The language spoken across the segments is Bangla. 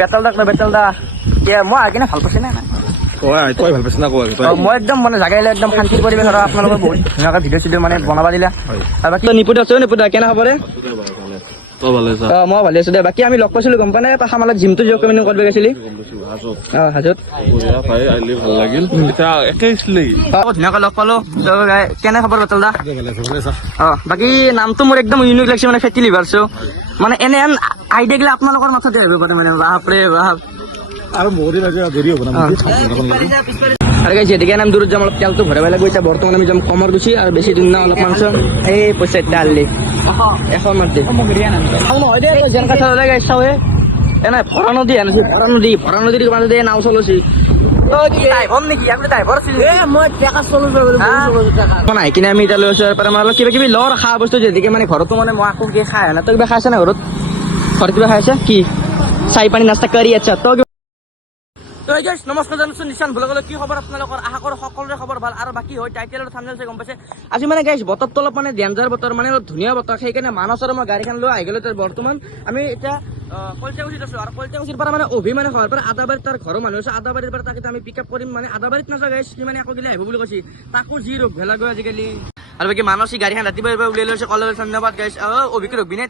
বেতাল দা বেতাল দা? মই আগে ভালো পাইছে না? তই ভালো পাইছ না কয় মই একদম মানে জাগাইলে একদম শান্তিৰ পৰিৱেশ আৰু আপোনালোকে বহুত ধুনীয়াকৈ ভিডিঅ' চিডিঅ' মানে বনাবা দিলা। আৰু বাকী নিপুত আছো নিপুত কেনে খবৰে? মই ভালে আছো দে। বাকী আমি লগ পাইছিলো গম পোৱা নাই পাখামালত জিমটো যোগ কৰিব কৰিব গৈছিলি? ধুনীয়াকৈ লগ পালো। কেনে খবৰ বেতাল দা? ভালে আছা ভালে আছা। অ বাকী নামটো মোৰ একদম ইউনিক লাগিছে মানে ফেটি লিভাৰছো মানে এনে আইডিয়া গিলা আপোনালোকৰ মাথাতে আহিব পাৰে মানে বাপৰে বাপ। আৰু বহুত দিন দেৰি হ'ব না আৰু গাইছে এদিকে নাম দূৰত যাম অলপ তেলটো ভৰাই পেলাই গৈছে বৰ্তমান আমি যাম কমৰ গুচি আৰু বেছি দিন না অলপ মাংস। এই পইচা এটা আনলি। এশ মাৰ দে। নহয় দে যেনেকা চালে গাইছ চাৱে এনে ভৰা নদী আনিছে ভৰা নদী ভৰা নদীৰ মাজতে নাও চলাইছি। নাই কিনে আমি মানে কিবা কিবি লৰ খা বস্তু যেদিকে মানে ঘৰতো মানে মই আকৌ কি খাই না তই কিবা খাইছে না ঘৰত? কিবা খাইছে কি? চাই পানী নাস্তা কৰি আচ্ছা তই কিবা- তো এই guys, নমস্কাৰ জানিছো নিশান ভুলগলৈ কি খবৰ আপোনালোকৰ? আশা কৰোঁ সকলোৰে খবৰ ভালো। আৰু বাকী হয় টাইটেল আৰু গম পাইছে? আজি মানে গাইছ বতৰটো অলপ মানে ডেঞ্জাৰ বতৰ মানে অলপ ধুনীয়া বতৰ। সেইকাৰণে মানসৰ মই গাড়ীখন লৈ আহি গ'লো। বৰ্তমান আমি এতিয়া কলচাগুচিত আছো। আৰু কলচাগুচিৰ পৰা মানে অভি মানে হোৱাৰ পৰা আদাবাৰীত তাৰ ঘৰৰ মানুহ আছে। আদাবাৰীৰ পৰা তাক আমি পিক আপ কৰিম। মানে আদাবাৰীত নাযাওঁ গাইছ সি মানে আকৌ গিলে আহিব বুলি কৈছে। তাকো যি ৰোগ ভেলাগৈ আজিকালি। আৰু বাকী মানসী গাড়ীখন ৰাতিপুৱা উলিয়াই লৈছে কলেজ ধন্যবাদ গাইছ অভিক ৰখবি নে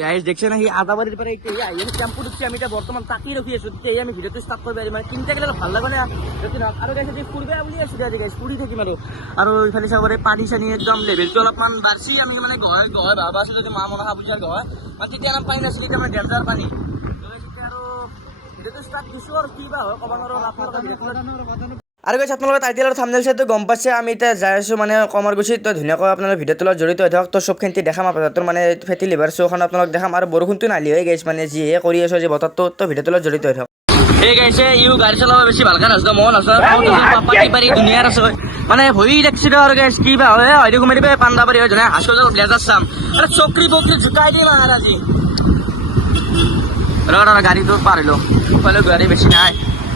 গাইজ দেখছে না সি আদাবাড়ির পরে একটু আই টেম্পু ঢুকছি আমি এটা বর্তমান তাকিয়ে রখি আছো এই আমি ভিডিওতে স্টার্ট করবে। মানে কিনতে গেলে ভালো লাগে না। যদি না। আৰু গাইছে ফুৰিব বুলি আছো আজি গাইছ ফুৰি থাকিম আৰু আৰু ইফালে চাবৰে পানী চানী একদম লেভেলটো অলপমান বাঢ়ছি আমি মানে গয় গয় ভাবা আছিলো যে মা মনসা পূজাৰ গয় মানে তেতিয়া অলপ পানী এতিয়া মানে ডেঞ্জাৰ পানী। তো আৰু ষ্টাৰ্ট দিছো আৰু কি বা হয়, ক'ব নোৱাৰো আপোনালোকে ভিডিঅ'টো আৰু গৈছে আপোনালোকে টাইটেল আৰু থামনেল চাইটো গম পাইছে, আমি এতিয়া যাই আছোঁ মানে কমৰ গুচিত তো ধুনীয়াকৈ আপোনালোকে ভিডিঅ'টোৰ লগত জড়িত হৈ থাকক। তো চবখিনি দেখাম আপোনালোকৰ মানে ফেটি লিভাৰ শ্ব'খন আপোনালোক দেখাম। আৰু বৰষুণটো নালি হৈ গৈছে মানে যিহে কৰি আছোঁ যে বতৰটো, তো ভিডিঅ'টোৰ লগত জড়িত হৈ থাকক। এই গাইছে, ইও গাড়ী চলাব বেছি ভালকে নাজানো আছে পাতি পাৰি ধুনীয়াৰ আছে মানে ভৰি দেখছিলো আৰু গাইছ, কি বা হয় হয়তো ঘুমাই দিবে পাণ্ডা পাৰি হয় জনে হাস্পতাল ব্লেজাৰ চাম। আৰু চকৰি বকৰি জোকাই দিম আৰু আজি। ৰ গাড়ীটো পাৰ গাড়ী বেছি নাই।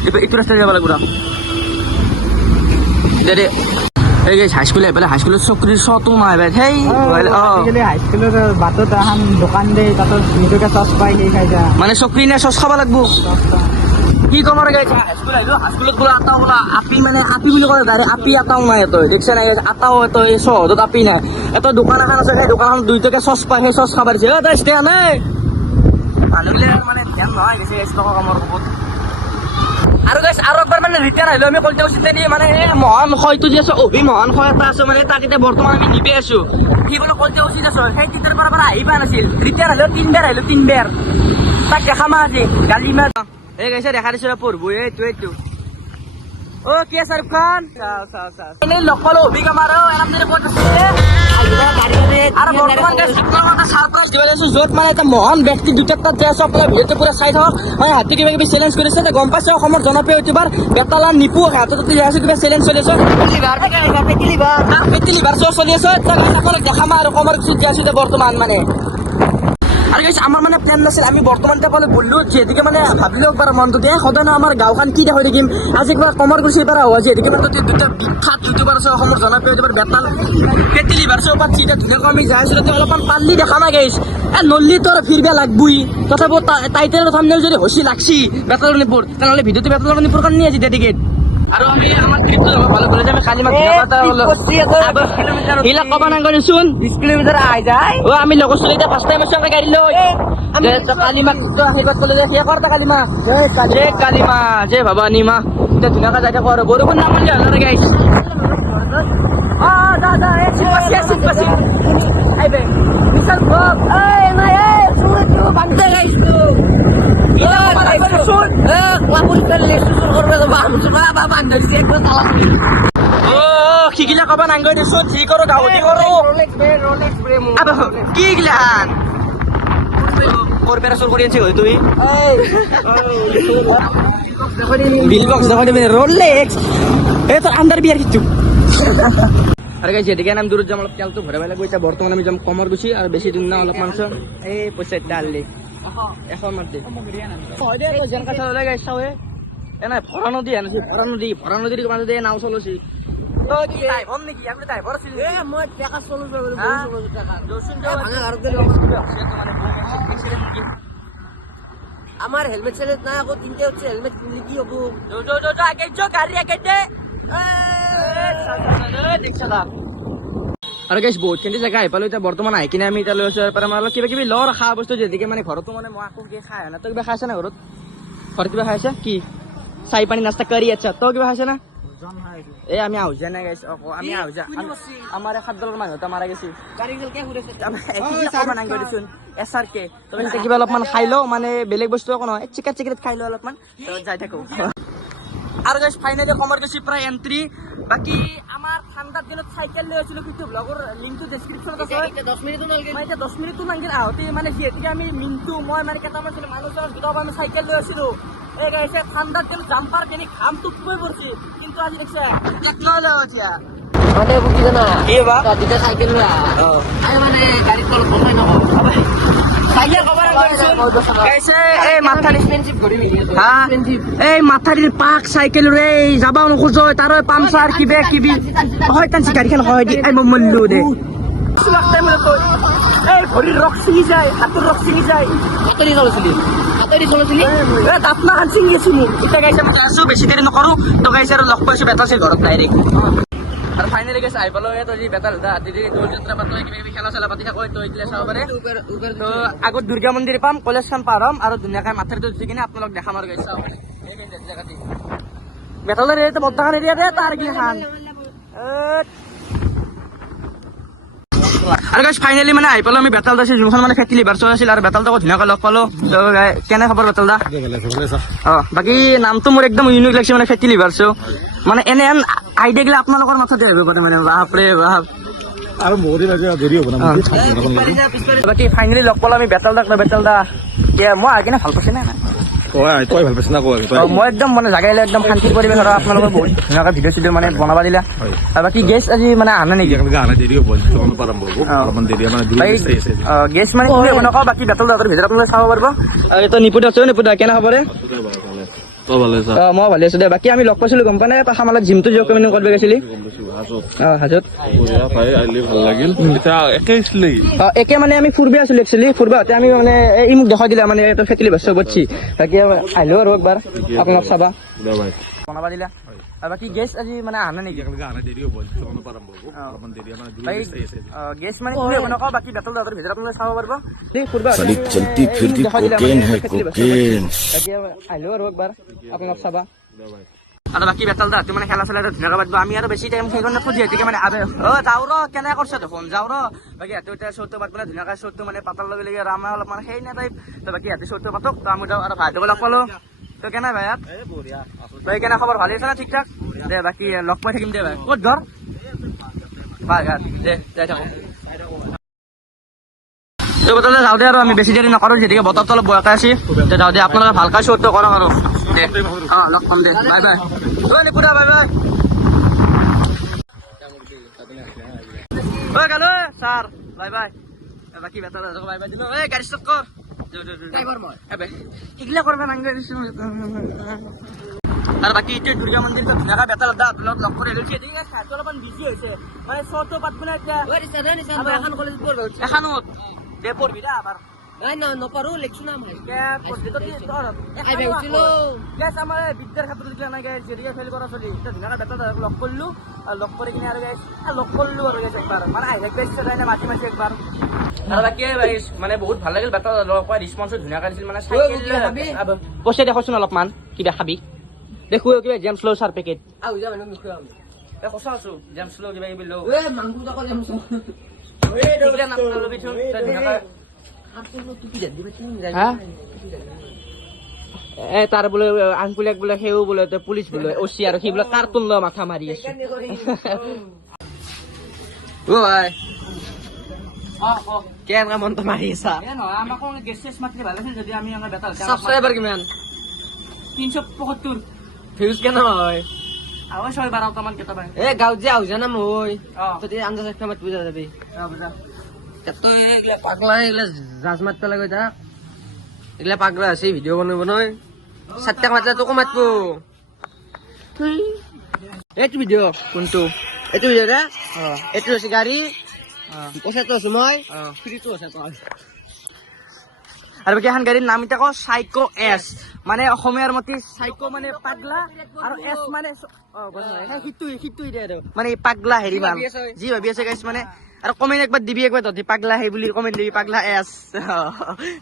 ইটো- ইটো ৰাস্তাত যাব লাগিব দে এই গাইছ হাইস্কুল আহি পেলাই হাইস্কুলত চকৰিৰ শ্বটো নাই বে সেই অ আজিকালি হাইস্কুলৰ বাটত এখন দোকান দে তাত নিজকে চচ পাই সেই খাই যা। মানে চকৰি নে চচ খাব লাগব। কি কম আৰু গাইছ? হাইস্কুল আহিলো হাইস্কুলত বোলে আটাও বোলা আপি মানে আপি বুলি কয় ডাইৰেক্ট আপি আটাও নাই এত দেখছে নাই? guys? আটাও এত এই চহৰত আপি নাই। এটা দোকান এখন আছে সেই দোকানখন দুই টকা চচ পায় সেই চচ খাব দিছে। তই মানুহবিলাক মানে ধ্যান নহয় গৈছে টকা কামৰ ওপৰত। আৰু গাইছ আৰু একবাৰ মানে ৰিটাৰ্ণ আহিলোঁ, আমি কলতে উচিত নি মানে এই মহান হয়তো যে আছে, অভি মহান হয় এটা আছে মানে তাক এতিয়া বৰ্তমান আমি নিবে আছো। সি বোলে কলতে উচিত আছো, সেই তেতিয়াৰ পৰা মানে আহি পোৱা নাছিল। ৰিটাৰ্ণ আহিলোঁ, তিনবাৰ আহিলোঁ, তিনবাৰ। তাক দেখা মা আজি, গালি মা। এই গাইছে দেখা দিছো পঢ়বো এইটো এইটো। অ কি আছে শ্বাহৰুখ খান অভিক আছে? য'ত মানে এটা মহান ব্যক্তি দুটাৰ তাত যাই আছো আপোনালোকে ভিডিঅ'টো পুৰা চাই থাকক হয় হাতী কিবা কিবি চেলেঞ্জ কৰিছে যে গম পাইছে অসমৰ জনপ্ৰিয় ইউটিউবাৰ বেতালা নিপু হাতত তাতে যাই কিবা চেলেঞ্জ চলি আছে পেটি লিভাৰ চলি আছে guys, আপোনালোক দেখাম আৰু কমৰ পিছত যাই আছো বৰ্তমান মানে আৰু guys, আমাৰ মানে প্লেন নাছিল আমি বৰ্তমান এতিয়া ক'লে বলল যিহেতুকে মানে ভাবিলো একবাৰ মনটোতে এ, সদায় ন আমাৰ গাঁওখন কি দেখাই থাকিম আজি কিবা কমৰ গুচিৰ পৰা হোৱা যিহেতুকে মানে তাতে দুটা বিখ্যাত ইউটিউবাৰ আছে অসমৰ জনপ্ৰিয় ইউটিউবাৰ বেতাল পেটেলি ভাৰ্চৰ পৰা চিটা ধুনীয়াকৈ আমি যাই আছিলো অলপমান পাল্লি দেখা নাই গাইছ এ নল্লি তোৰ ফিৰবে লাগবই। তথাপিও টাইটেল থামনেল যদি হচি লাগছি বেতালৰ নিপুৰ তেনেহ'লে ভিডিঅ'টো বেতালৰ নিপুৰ কাৰণে আজি ডেডিকেট আৰু আমি ট্ৰিপটো যাব ভালো যে আমি কালি মাছ এইবিলাক ক'ব নালাগে চোন বিশ কিলোমিটাৰ আহি যায়। অ আমি ছোৱালী এতিয়া ফাৰ্ষ্ট টাইম এটা গাড়ী যে কালি তই আশীৰ্বাদ কৰিলে যে সেই কৰ তই কালি মা? জয় কালি মা। জয় ভৱানী মা। এতিয়া ধুনীয়াকৈ যাই থাকো আৰু। বৰষুণ নামানিলে হ'ল আৰু গাইছ অ যা যা এই চিট পাছি এই চিট পাছি বিশাল ব্লগ এই নাই এই শুন তো বান্ধে গাইছ তো ও শিকিলে কবা নাংগৈ দিছো? যি কৰো গাঁৱতি কৰো। কি গিলান কোর প্যারাসোল করে আনছি তুই বিল বক্স দেখা দেবে রোলেক্স এ তোর আন্দার বিয়ার কিছু আরে গাইছে এদিকে নাম দূর যাম, অলপ তেলটো ভৰাই পেলাই গৈছে। বৰ্তমান আমি যাম কমৰ গুচি আৰু বেছি দিন না, অলপ মাংস। এই পইচা এটা হয় দে। গাইছ এনে নদী আনিছে নদী নাও যাও। আমার হেলমেট সেলমেট নাই আকৌ তিনটে হচ্ছে হেলমেট কিনলে কি হব? আগে গাড়ি আগে দে। আৰু গাইছ বহুত খিনি জেগা আহি পালো এতিয়া বৰ্তমান আহি কিনে আমি এতিয়া লৈ আছো পৰা মানে অলপ কিবা কিবি লৰ খা বস্তু যেনেকে মানে ঘৰতো মানে মই আকৌ কি খাই না তই কিবা খাইছে না ঘৰত? ঘৰত কিবা খাইছে কি? চাই পানী নাস্তা কৰি আচ্ছা তই কিবা খাইছে না? এই আমি আহুজা নাই গাইছ আকৌ আমি আহুজা। আমাৰ সাত দলৰ মানুহ এটা মাৰা গৈছে ঘূৰেছে এছাৰ কে তুমি কিবা অলপমান খাই লওঁ মানে বেলেগ বস্তু একো নহয়। চিকেট চিকেট খাই লওঁ অলপমান। যাই থাকো। আৰু গাইছ ফাইনেলি সময় গৈছে প্ৰায় এণ্ট্ৰি বাকী আমাৰ ঠাণ্ডাত দিনত চাইকেল লৈ আছিলো কিন্তু ব্লগৰ লিংকটো ডেছক্ৰিপশ্যনত আছে। দহ মিনিটো এতিয়া দহ মিনিটটো নাহিল আহোঁতে মানে যিহেতুকে আমি মিনটো মই মানে কেইটামান ছিল মানুহ দুটাও আমি চাইকেল লৈ আছিলো। এই গাইছে ঠাণ্ডাত দিনত জাম্পাৰ কিনি ঘাম টুপকৈ পৰিছে। কিন্তু আজি দেখিছে এক নহ'লে এতিয়া মানে এইবোৰ কি জানা? কি বা? তই তেতিয়া চাইকেল লৈ মানে তলত বসাই নকওঁ। চাইকেল কবাৰ গাইছে এই মাথা এক্সপেঞ্চিভ ঘূৰি এই মাথাৰিৰ পাক চাইকেলৰে যাবা নোখোজো তাৰ পামচাৰ কিবা কিবি। হয় টানছি গাড়ীখন হয় দি এই মল্লো দে। এই ভৰিৰ ৰস ছিঙি যায় হাতৰ ৰস ছিঙি যায়। হাতেদি চলাইছিলি হাতেদি চলাইছিলি দাঁত মাখান ছিঙি আছে মোৰ এতিয়া গাইছে মই আছো বেছি দেৰি নকৰো। তো গাইছে আৰু লগ পাইছো বেটা ঘৰত ডাইৰেক্ট আৰু ফাইনেলি গৈছে আহি পালো তই যি বেটা দুটা হাতি দি দৌৰ যাত্ৰা পাতো কিবা কিবি খেলা চেলা পাতি থাকো তই এতিয়া চাব পাৰে তো আগত দুৰ্গা মন্দিৰ পাম কলেজখন পাৰ হ'ম আৰু ধুনীয়াকৈ মাথাৰিটো উঠি কিনে আপোনালোক দেখাম আৰু গৈছে চাব বেতালৰ এৰিয়াতে বৰ্তাখান এৰিয়া দে তাৰ কি খান? আৰু গাইছ ফাইনেলি মানে আহি পালো আমি বেতাল আছিল যোনখন মানে ফেটি লিভাৰ চল আছিল আৰু বেতালটো আকৌ ধুনীয়াকৈ লগ পালো। কেনে খবৰ বেতাল দা অ বাকী নামটো মোৰ একদম ইউনিক লাগিছে মানে ফেটি লিভাৰ চ' মানে এনে এন আইডিয়া গিলা আপোনালোকৰ মাথাতে আহিব পাৰে মানে বাপৰে বাপ। আৰু বহুত দিন দেৰি হ'ব না বাকী ফাইনেলি লগ পালো আমি বেতাল দাক বেতাল দা মই আহি কিনে ভালো পাইছে নে? তই ভালো পাইছ না মই একদম মানে জাগাইলে একদম শান্তিৰ পৰিৱেশ আৰু আপোনালোকৰ বহুত ধুনীয়াকৈ ভিডিঅ' চিডিঅ' মানে বনাব দিলা। আৰু বাকী গেছ আজি মানে আনা নেকি? আছে। গেছ মানে কি হ'ব নকওঁ বাকী দাঁতৰ ভিতৰত আপোনালোকে চাব পাৰিব। আৰু এইটো নিপুত কেনে খবৰে আছা অ মই ভালে আছো দে বাকী আমি লগ পাইছিলো গম পোৱা নাই পাখামালত জিমটো যোগ কৰিব কৰিব গৈছিলি। অঁ হাজত। পাই অ, একে মানে আমি ফুৰবে আছিলো একচুৱেলি ফুৰবা হওঁতে আমি মানে এই মোক দেখাই দিলা মানে এইটো ফেটিলি বাচ্চা বচ্ছি বাকী আহিলো আৰু একবাৰ। আপোনাক চাবা। বনাবা দিলা। বাকী গেছ আজি মানে আনা নেকি? গেছ মানে বাকী বেটল দাদৰ ভিতৰত মই চাব পাৰিব? দেই আৰু একবাৰ। আপোনাক চাবা। আৰু বাকী বেটাল দা তুমি খেলা চেলা ধুনীয়াকে পাতিব। আমি আৰু বেছি টাইম খেলিব নাখুজি গতিকে মানে আবে অ যাওঁ ৰ কেনে কৰছ ফোন যাওঁ ৰ। বাকী ইয়াতে এতিয়া চৌত পাতিব ধুনীয়াকৈ চৌতটো মানে পাতাৰ লগে লগে আৰু আমাৰ অলপমান সেই নাটাইপ তো বাকী ইয়াতে চৌত পাতক। তো আমি যাওঁ আৰু ভাইটোকো লগ পালোঁ। তো কেনে ভাই ভাই কেনে খবৰ? ভালে আছে না ঠিক ঠাক? দে বাকী লগ পাই থাকিম দে ভাই। ক'ত ঘৰ? ভাই দে যাই থাকো। তো বতলে যাওঁ দে আৰু আমি বেছি দেৰি নকৰোঁ যিহেতুকে বতৰটো অলপ বয়াকৈ আছে। তে যাওঁ দে আপোনালোকে ভালকৈ শ্ব'টো কৰক আৰু। দে। অঁ লগ পাম দে। Bye bye. ঐ নিপুৰা বাই বাই। ঐ গালো ছাৰ। Bye bye. বাকী বেটা বাই বাই দিলো। এই গাড়ী ষ্টপ কৰ। ড্ৰাইভাৰ মই এবে সেইগিলা কৰিব নালাগে আৰু বাকী এতিয়া দুৰ্গা মন্দিৰটো ধুনীয়াকৈ বেটা দাদা আপোনালোক লগ কৰি আহিলোঁ অলপমান বিজি হৈছে। মানে শ্ব'টো পাত না এতিয়া ঐ নিচান ঐ নিচান মই এখন দে পড়বি না আবাৰ নাই নাই নপঢ়ো লেখছো না মই কে পঢ়বি তই তোৰ আই ভাবিছিলো গেছ আমাৰ বিদ্যাৰ ক্ষেত্ৰত যিগিলা নাই গেছ যেতিয়াই ফেইল কৰা চলি এতিয়া ধুনীয়াকৈ লগ কৰিলোঁ আৰু লগ কৰি কিনে আৰু গেছ লগ কৰিলোঁ আৰু গেছ একবাৰ মানে আহি থাকিব ইচ্ছা যায় মাতি মাতি একবাৰ আৰু বাকী এই মানে বহুত ভালো লাগিল বেটা লগ পাই ৰিচপন্সো ধুনীয়াকৈ দিছিল মানে পইচা দেখোচোন অলপমান কিবা খাবি দেখো কিবা জেমছ ল চাৰ পেকেট আহু যা মানুহ মুখে আমি এই সঁচা আছো জেমছ ল কিবা কিবি লওঁ মাংস এ তাৰ বোলে আংকুলিয়াক বোলে সেও বোলে তই পুলিচ বোলে অচি আৰু সি বোলে কাৰ্টুন লৈ মাথা মাৰি আছে। অ ভাই কেনেকা মনটো মাৰি আছা? ছাবস্ক্ৰাইবাৰ কিমান? তিনশ পঁয়সত্তৰ। ভিউজ কেনে হয়? আৰু ছয় বাৰটামান কেইটামান এ গাঁৱত যে আহু জানা মই অ। তহঁতি আঞ্জা চাঞ্জা মাতিব যা যাবি। এইগিলা পাগলা এইগিলা জাজ মাতবা লাগে তাক এইগিলা পাগলা আছে ভিডিঅ' বনাব নহয় চাৰিটাক মাতিলে তোকো মাতব এইটো ভিডিঅ' কোনটো এইটো ভিডিঅ' দে এইটো হৈছে গাড়ী পইচাটো আছো মই ফ্ৰীটো আছে তই আৰু বাকী এখন গাড়ীৰ নাম এতিয়া কওঁ চাইকো এছ মানে অসমীয়াৰ মতে চাইকো মানে পাগলা আৰু এছ মানে মানে পাগলা হেৰি মাল যি ভাবি আছে গাইছ মানে আৰু কমেণ্ট একবাৰ দিবি একবাৰ তহঁতি, পাগলা হে বুলি কমেণ্ট দিবি, পাগলা এস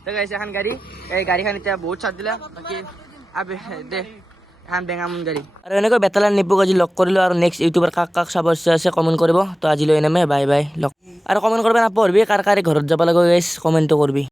তো গাইছে এখন গাড়ী। এই গাড়ীখন এতিয়া বহুত ছাড় দিলা, বাকী আবে, দে এখন বেঙামুন গাড়ী। আৰু এনেকৈ বেতালাৰ নিপুক আজি লগ কৰিলোঁ আৰু নেক্সট ইউটিউবাৰ কাক কাক চাব ইচ্ছা আছে কমেণ্ট কৰিব। তো আজিলৈ এনেমে বাই বাই, লগ। আৰু কমেণ্ট কৰিব নাপাহৰিবি, কাৰ, কাৰে ঘৰত যাব লাগে গাইছ কমেণ্টটো কৰিবি।